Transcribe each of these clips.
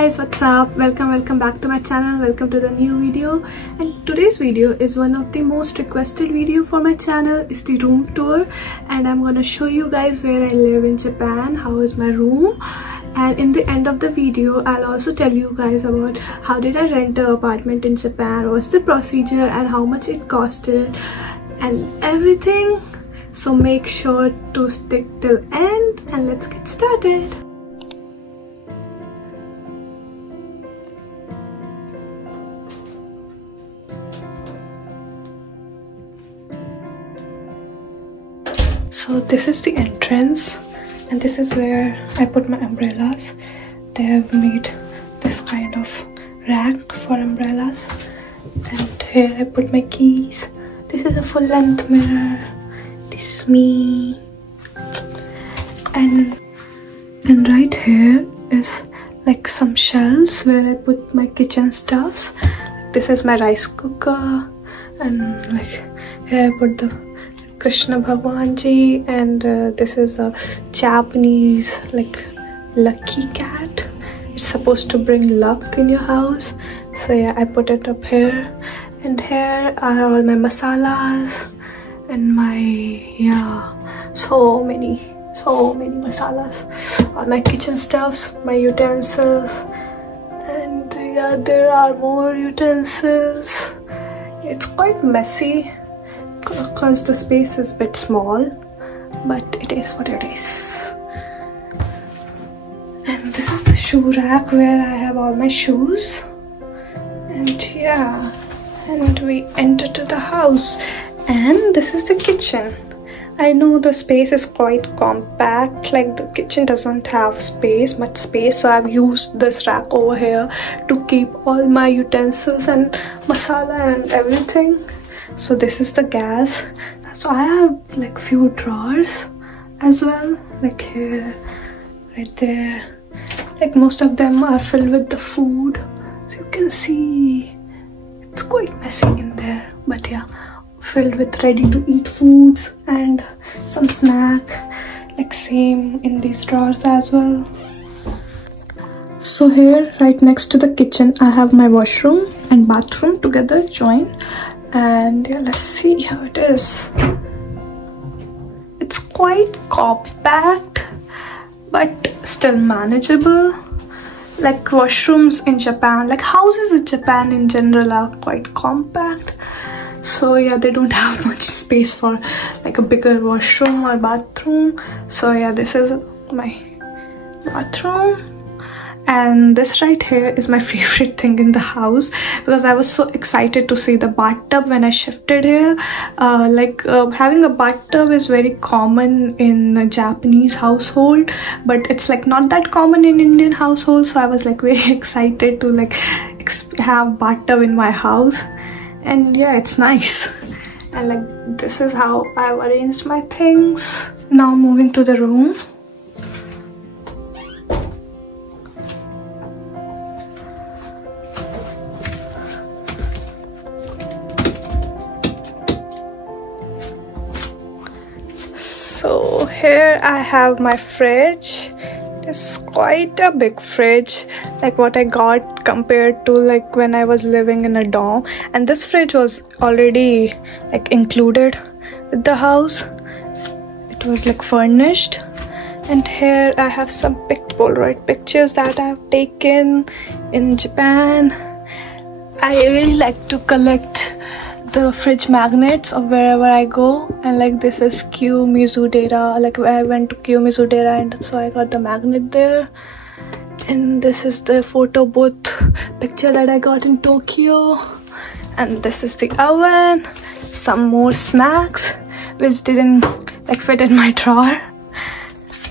guys, what's up? Welcome back to my channel. Welcome to the new video. And today's video is one of the most requested video for my channel. It's the room tour, and I'm gonna show you guys where I live in Japan, how is my room, and in the end of the video I'll also tell you guys about how did I rent an apartment in Japan, what's the procedure and how much it costed and everything. So make sure to stick till end and let's get started. So this is the entrance and this is where I put my umbrellas. They have made this kind of rack for umbrellas, and here I put my keys. This is a full length mirror. This is me, and right here is like some shelves where I put my kitchen stuffs. This is my rice cooker, and like here I put the Krishna Bhagwanji, and this is a Japanese like lucky cat. It's supposed to bring luck in your house, so yeah, I put it up here. And here are all my masalas and my so many masalas, all my kitchen stuffs, my utensils, and yeah, there are more utensils. It's quite messy because the space is a bit small, but it is what it is. And this is the shoe rack where I have all my shoes, and yeah, and we enter to the house, and this is the kitchen. I know the space is quite compact, like the kitchen doesn't have much space, so I've used this rack over here to keep all my utensils and masala and everything. So this is the gas. So I have like few drawers as well, like here, right there. Like most of them are filled with the food, so you can see it's quite messy in there, but yeah, filled with ready to eat foods and some snack, like same in these drawers as well. So here right next to the kitchen I have my washroom and bathroom together joined. And yeah, let's see how it is. It's quite compact but still manageable. Like washrooms in Japan, like houses in Japan in general are quite compact, so yeah, they don't have much space for like a bigger washroom or bathroom. So yeah, this is my bathroom. And this right here is my favorite thing in the house, because I was so excited to see the bathtub when I shifted here. Having a bathtub is very common in a Japanese household, but it's like not that common in Indian households. So I was like very excited to like have bathtub in my house, and yeah, it's nice. And like this is how I've arranged my things. Now moving to the room. So here I have my fridge. It's quite a big fridge, like what I got compared to like when I was living in a dorm. And this fridge was already like included with the house. It was like furnished. And here I have some Polaroid pictures that I've taken in Japan. I really like to collect the fridge magnets of wherever I go, and like this is Mizudera, like I went to Mizudera, and so I got the magnet there. And this is the photo booth picture that I got in Tokyo. And this is the oven, some more snacks which didn't like fit in my drawer.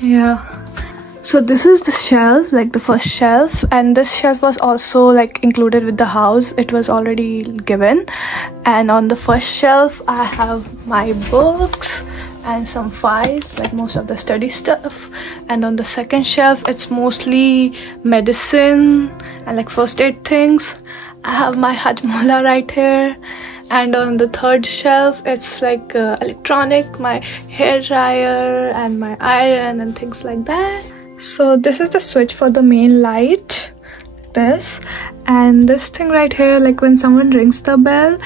Yeah, so this is the shelf, like the first shelf, and this shelf was also like included with the house. It was already given. And on the first shelf I have my books and some files, like most of the study stuff. And on the second shelf it's mostly medicine and like first aid things. I have my Hajmola right here. And on the third shelf it's like electronic, my hair dryer and my iron and things like that. So this is the switch for the main light. this. And this thing right here, like when someone rings the bell,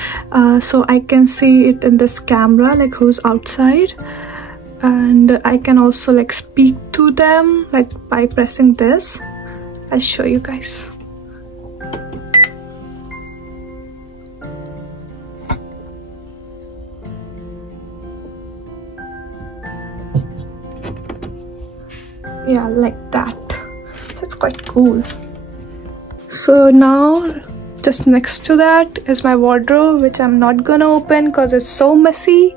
so I can see it in this camera, like who's outside. And I can also like speak to them like by pressing this. I'll show you guys. Yeah, like that. So it's quite cool. So now just next to that is my wardrobe, which I'm not gonna open because it's so messy.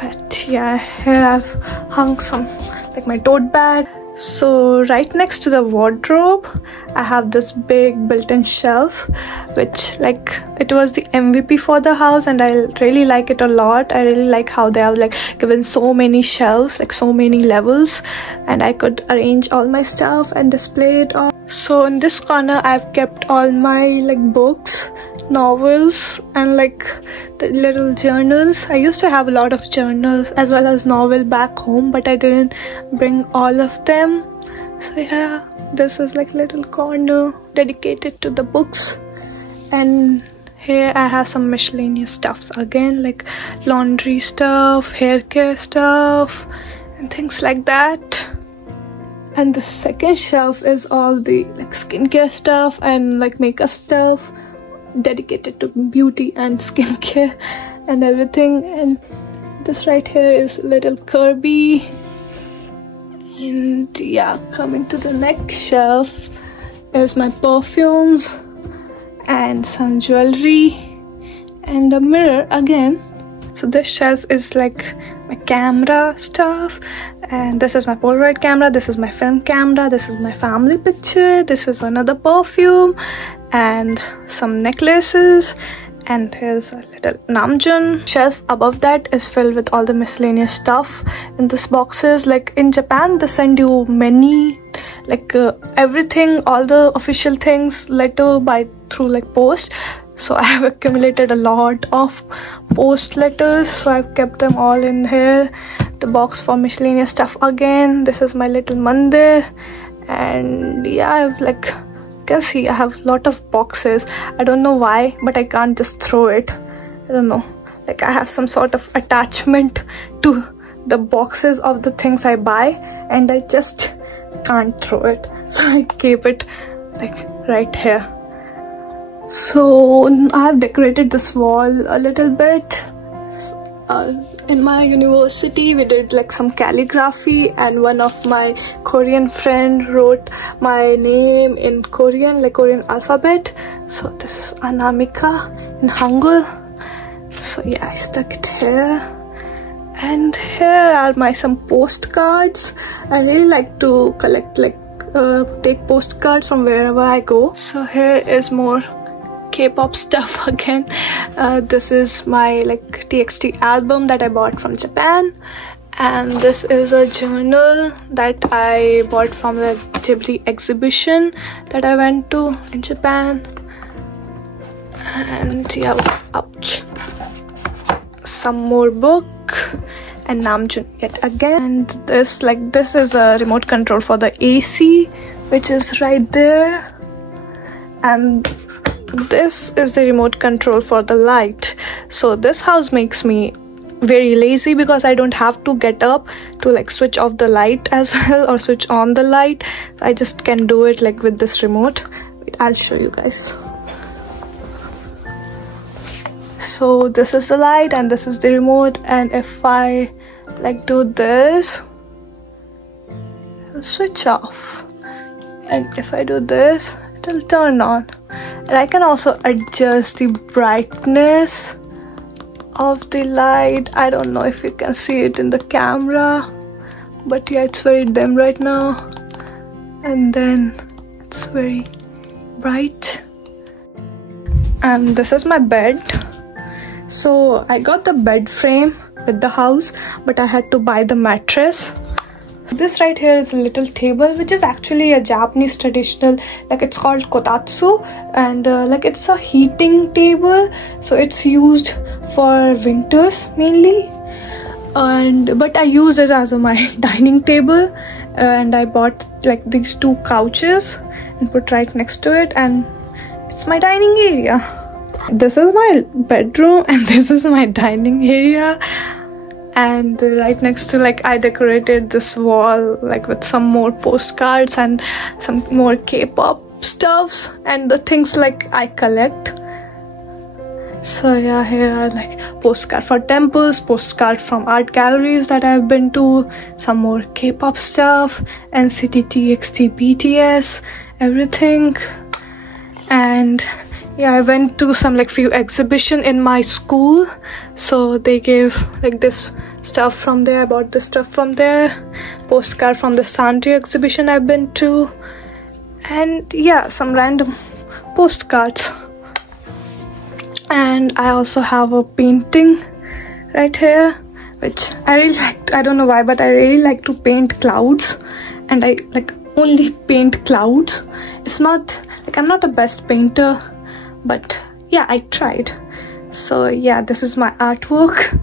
But yeah, here I've hung some like my tote bag. So right next to the wardrobe I have this big built-in shelf, which like it was the MVP for the house, and I really like it a lot. I really like how they have like given so many shelves, like so many levels, and I could arrange all my stuff and display it all. So in this corner I've kept all my like books, novels, and like the little journals. I used to have a lot of journals as well as novel back home, but I didn't bring all of them. So yeah, this is like little corner dedicated to the books. And here I have some miscellaneous stuffs again, like laundry stuff, hair care stuff, and things like that. And the second shelf is all the like skincare stuff and like makeup stuff, dedicated to beauty and skincare and everything. And this right here is little Kirby. And yeah, coming to the next shelf is my perfumes and some jewelry and a mirror again. So this shelf is like my camera stuff, and this is my Polaroid camera, this is my film camera, this is my family picture, this is another perfume and some necklaces, and here's a little namjoon. Shelf above that is filled with all the miscellaneous stuff in these boxes. Like in Japan they send you many like everything, all the official things letter by through like post. So I have accumulated a lot of post letters, so I've kept them all in here. The box for miscellaneous stuff again. This is my little mandir, and yeah, I've like you can see I have a lot of boxes. I don't know why, but I can't just throw it. I don't know, like I have some sort of attachment to the boxes of the things I buy, and I just can't throw it, so I keep it like right here. So I have decorated this wall a little bit. In my university we did like some calligraphy, and one of my Korean friend wrote my name in Korean, like Korean alphabet. So this is Anamika in Hangul. So yeah, I stuck it here. And here are my some postcards. I really like to collect like take postcards from wherever I go. So here is more K-pop stuff again. This is my like TXT album that I bought from Japan, and this is a journal that I bought from the Ghibli exhibition that I went to in Japan. And yeah, ouch, some more book and namjoon yet again. And this is a remote control for the AC, which is right there, and this is the remote control for the light. So this house makes me very lazy because I don't have to get up to like switch off the light as well or switch on the light. I just can do it like with this remote. Wait, I'll show you guys. So this is the light and this is the remote, and if I like do this, it'll switch off, and if I do this, it'll turn on. And I can also adjust the brightness of the light. I don't know if you can see it in the camera, but yeah, it's very dim right now, and then it's very bright. And this is my bed. So I got the bed frame with the house, but I had to buy the mattress. This right here is a little table, which is actually a Japanese traditional, like it's called kotatsu, and like it's a heating table, so it's used for winters mainly. But I use it as my dining table, and I bought like these two couches, and put right next to it, and it's my dining area. This is my bedroom and this is my dining area. And right next to, like, I decorated this wall like with some more postcards and some more K-pop stuffs and the things like I collect. So yeah, here are like postcard for temples, postcard from art galleries that I've been to, some more K-pop stuff, NCT, TXT, BTS, everything. And yeah, I went to some like few exhibition in my school, so they gave like this stuff from there. I bought this stuff from there, postcard from the Sanrio exhibition I've been to, and yeah, some random postcards. And I also have a painting right here, which I really liked. I don't know why, but I really like to paint clouds, and I like only paint clouds. It's not like I'm not the best painter, but yeah, I tried. So yeah, this is my artwork.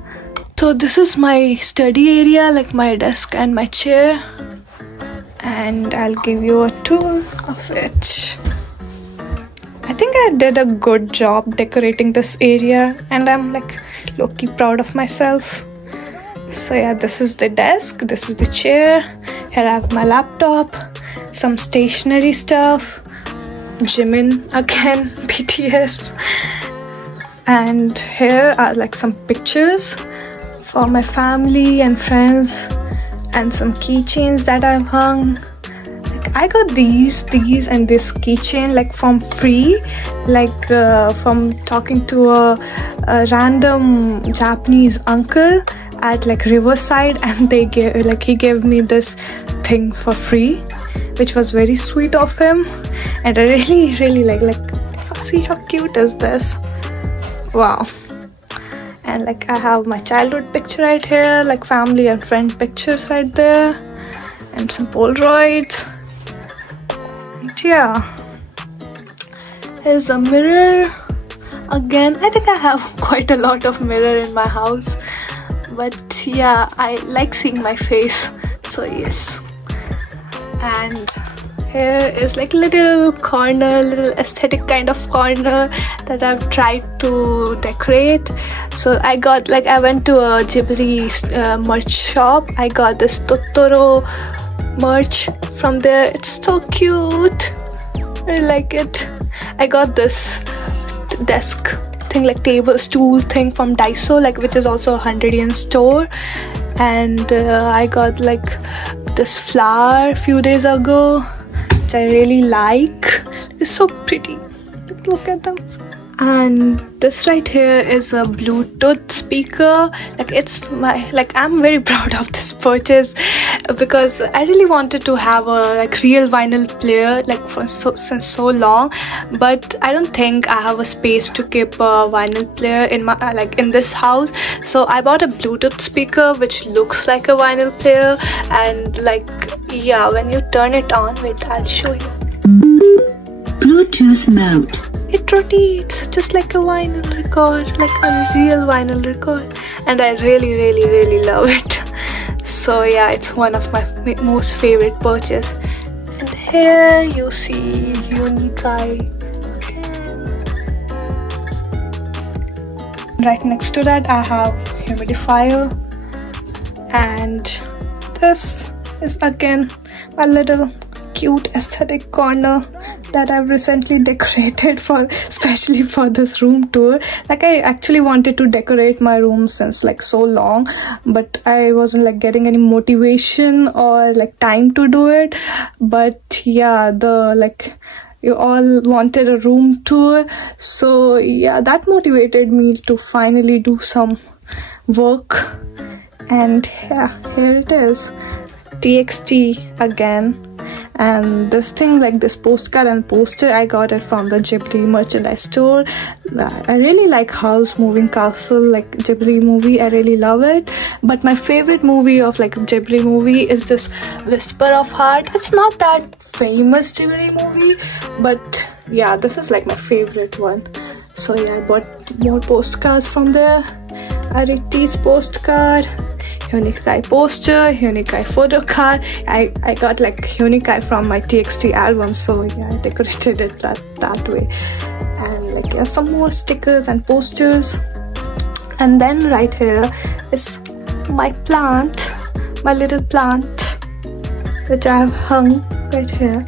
So this is my study area, like my desk and my chair, and I'll give you a tour of it. I think I did a good job decorating this area, and I'm like low-key proud of myself. So yeah, this is the desk, this is the chair. Here I have my laptop, some stationery stuff, Jimin again, BTS. And here are like some pictures for my family and friends, and some keychains that I've hung. I got these and this keychain like from free, like from talking to a random Japanese uncle at like Riverside, and they gave like he gave me this thing for free, which was very sweet of him, and I really like see how cute is this. Wow. And like I have my childhood picture right here, like family and friend pictures right there, and some Polaroids. Yeah, here's a mirror again. I think I have quite a lot of mirror in my house, but yeah, I like seeing my face, so yes. And here is like little corner, little aesthetic kind of corner that I've tried to decorate. So I got like, I went to a Ghibli merch shop. I got this Totoro merch from there. It's so cute, I really like it. I got this desk thing, like table stool thing from Daiso, like which is also a 100-yen store. And I got like this flower a few days ago, which I really like. It's so pretty, look at them. And this right here is a Bluetooth speaker. Like it's my, like I'm very proud of this purchase, because I really wanted to have a like real vinyl player like for since so long, but I don't think I have a space to keep a vinyl player in my like in this house. So I bought a Bluetooth speaker which looks like a vinyl player, and like yeah, when you turn it on, wait, I'll show you. Bluetooth mode. It rotates just like a vinyl record, like a real vinyl record, and I really love it. So yeah, it's one of my most favorite purchase. And here you see Unikai again. Right next to that I have humidifier, and this is again my little cute aesthetic corner that I've recently decorated for, especially for this room tour. Like I actually wanted to decorate my room since like so long, but I wasn't like getting any motivation or like time to do it. But yeah, you all wanted a room tour, so yeah, that motivated me to finally do some work. And yeah, here it is, TXT again. And this thing, like this postcard and poster, I got it from the Ghibli merchandise store. I really like Howl's Moving Castle, like Ghibli movie. I really love it. But my favorite movie of like Ghibli movie is this Whisper of Heart. It's not that famous Ghibli movie, but yeah, this is like my favorite one. So yeah, I bought more postcards from there. Ariti's postcard. Unikai poster, Unikai photo card. I got like Unikai from my TXT album, so yeah, I decorated it that way. And like yeah, some more stickers and posters. And then right here is my plant, my little plant, which I have hung right here.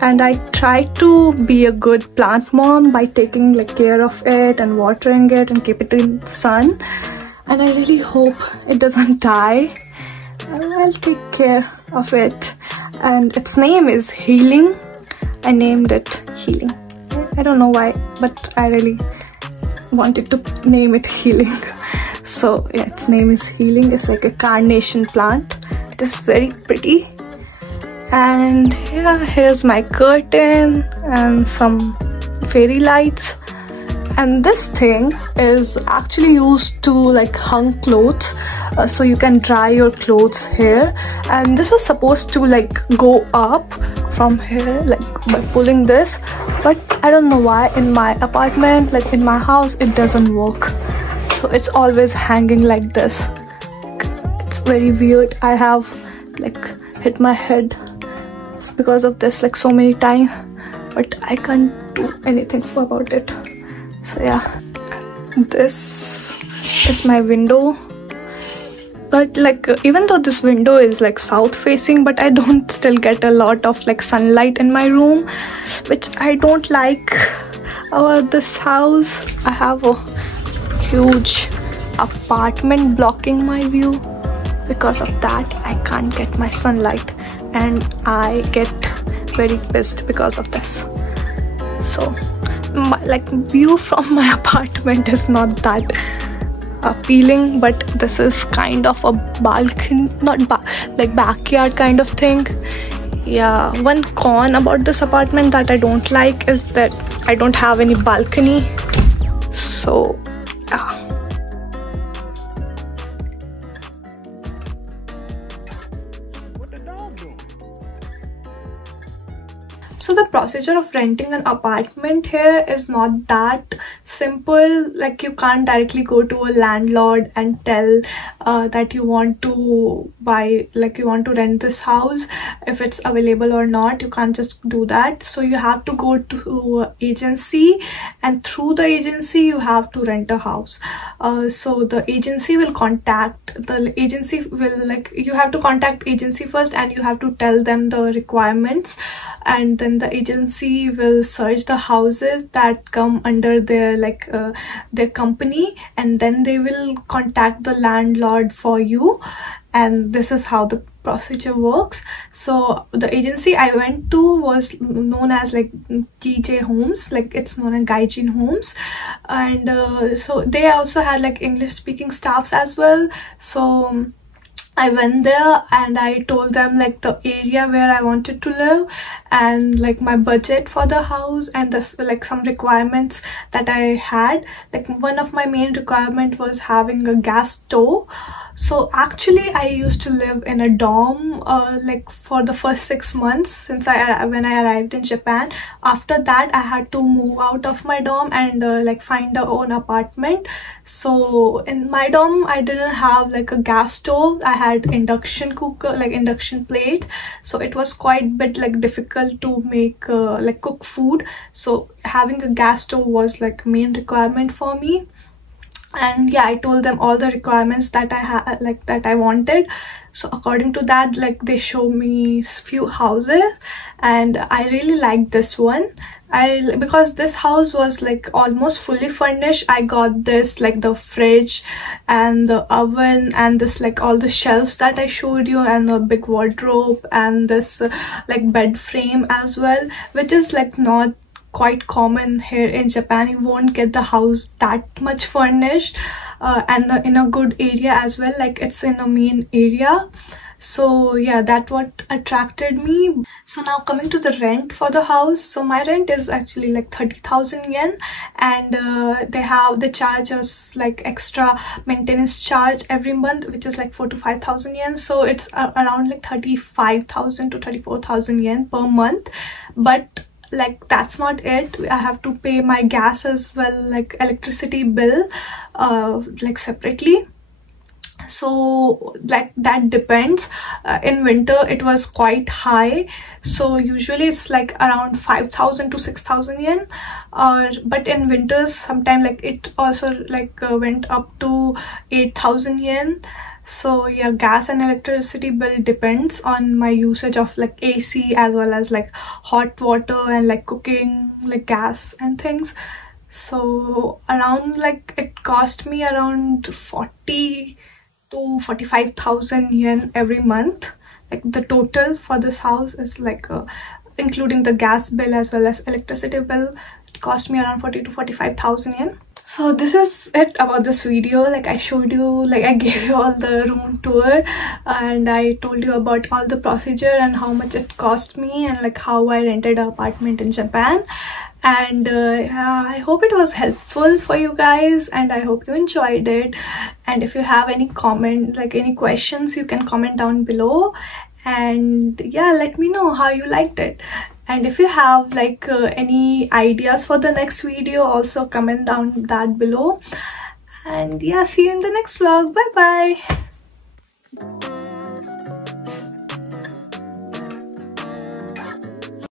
And I try to be a good plant mom by taking like care of it and watering it and keep it in the sun. And I really hope it doesn't die. I'll take care of it. And its name is Healing. I named it Healing. I don't know why, but I really wanted to name it Healing. So yeah, its name is Healing. It's like a carnation plant. It is very pretty. And yeah, here's my curtain and some fairy lights. And this thing is actually used to like hang clothes, so you can dry your clothes here. And this was supposed to like go up from here, like by pulling this, but I don't know why in my apartment, like in my house, it doesn't work. So it's always hanging like this. It's very weird. I have like hit my head because of this like so many times, but I can't do anything about it. So yeah, this is my window. But like even though this window is like south facing, but I don't still get a lot of like sunlight in my room, which I don't like about this house. I have a huge apartment blocking my view. Because of that, I can't get my sunlight, and I get very pissed because of this. So my like view from my apartment is not that appealing, but this is kind of a balcony, not like backyard kind of thing. Yeah, one con about this apartment that I don't like is that I don't have any balcony. So yeah. So the procedure of renting an apartment here is not that simple. Like you can't directly go to a landlord and tell that you want to buy, like you want to rent this house, if it's available or not. You can't just do that. So you have to go to an agency, and through the agency you have to rent a house. So the agency will like you have to contact agency first, and you have to tell them the requirements, and then the agency will search the houses that come under their like their company, and then they will contact the landlord for you. And this is how the procedure works. So the agency I went to was known as like GJ Homes, like it's known as Gaijin Homes. And so they also had like English speaking staffs as well. So I went there and I told them like the area where I wanted to live, and like my budget for the house, and the like some requirements that I had. Like one of my main requirement was having a gas stove. So actually I used to live in a dorm like for the first 6 months since when I arrived in Japan. After that I had to move out of my dorm and like find a own apartment. So in my dorm I didn't have like a gas stove. I had induction cooker, like induction plate. So it was quite bit like difficult to make like cook food. So having a gas stove was like main requirement for me. And yeah, I told them all the requirements that I had, like that I wanted. So according to that, like they showed me few houses, and I really liked this one. Because this house was like almost fully furnished. I got this like the fridge and the oven and this like all the shelves that I showed you, and a big wardrobe, and this like bed frame as well, which is like not quite common here in Japan. You won't get the house that much furnished, and in a good area as well, like it's in a main area. So yeah, that's what attracted me. So now coming to the rent for the house. So my rent is actually like 30,000 yen, and they charge us like extra maintenance charge every month, which is like 4,000 to 5,000 yen. So it's around like 35,000 to 34,000 yen per month. But like that's not it. I have to pay my gas as well, like electricity bill like separately. so like that depends. In winter it was quite high, so usually it's like around 5,000 to 6,000 yen, or but in winters sometime like it also like went up to 8,000 yen. So yeah, gas and electricity bill depends on my usage of like AC as well as like hot water and like cooking like gas and things. So around like it cost me around 40 to 45,000 yen every month. Like the total for this house is like including the gas bill as well as electricity bill, it cost me around 40 to 45,000 yen. So this is it about this video. Like I showed you, like I gave you all the room tour and I told you about all the procedure and how much it cost me and like how I rented an apartment in Japan. And I hope it was helpful for you guys and I hope you enjoyed it. And if you have any comment, like any questions, you can comment down below, and yeah, let me know how you liked it. And if you have like any ideas for the next video, also comment down that below. And yeah, see you in the next vlog. Bye bye.